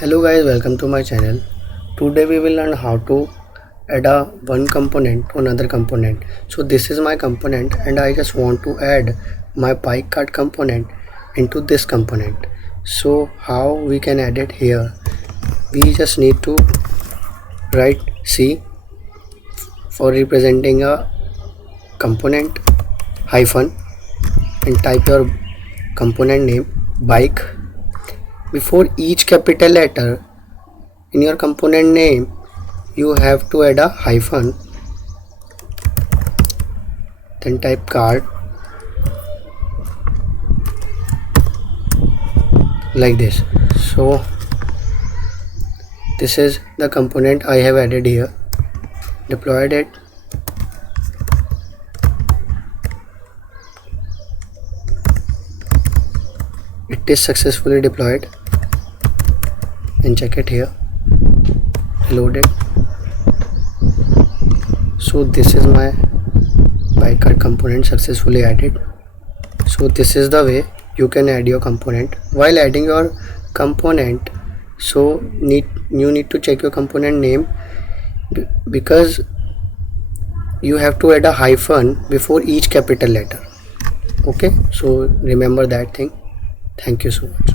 Hello guys, welcome to my channel. Today we will learn how to add a one component to another component. So this is my component and I just want to add my bike card component into this component. So how we can add it here? We just need to write C for representing a component hyphen and type your component name bike. Before each capital letter in your component name you have to add a hyphen, then type card like this. So this is the component I have added here, deployed it. It is successfully deployed, and check it here, loaded. So this is my bike card component successfully added. So this is the way you can add your component. While adding your component, so you need to check your component name because you have to add a hyphen before each capital letter. Okay, so remember that thing. Thank you so much.